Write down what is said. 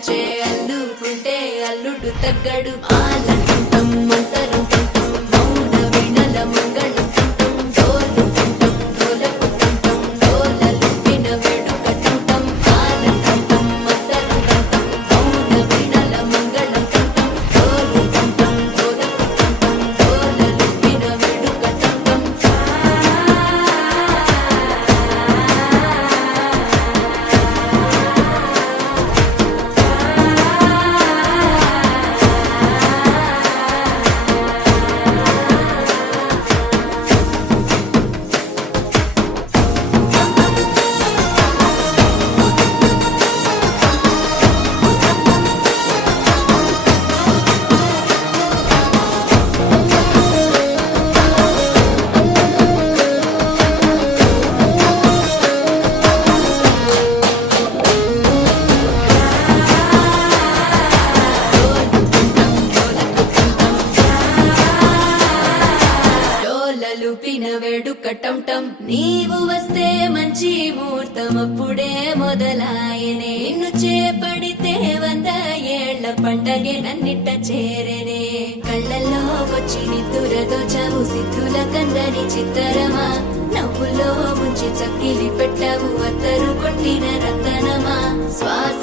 అల్లుకుంటే అల్లుడు తగ్గడు ఆలంటుంటాం మంతరుంటుంటాం మౌన వినల మంగళంటుంటాం డోలుకుంటాం డోలకుంటుంటాం డోలలుంటిన వేడుకటుంటాం ఆలంటుంటాం మంతరుంటుంటాం మౌన వినల మంగళంటుంటాం డోలుకుంటాం డోలకుంటుంటాం డోలలుంటిన వేడుకటుంటాం డోలలుపిన వేడుకటంటం నీవు వస్తే మంచి ముహూర్తం అప్పుడే మొదలాయనే నిన్ను చేపడితే 100 ఏళ్ల పండగే నన్నిట్ట చేరేనే కళ్ళల్లో వచ్చి నిద్దురదోచావు సిద్ధుల కందని చిత్తరమా నవ్వులో ముంచి చక్కిలి పెట్టావు అత్తరు కొట్టిన రతనమా శ్వాస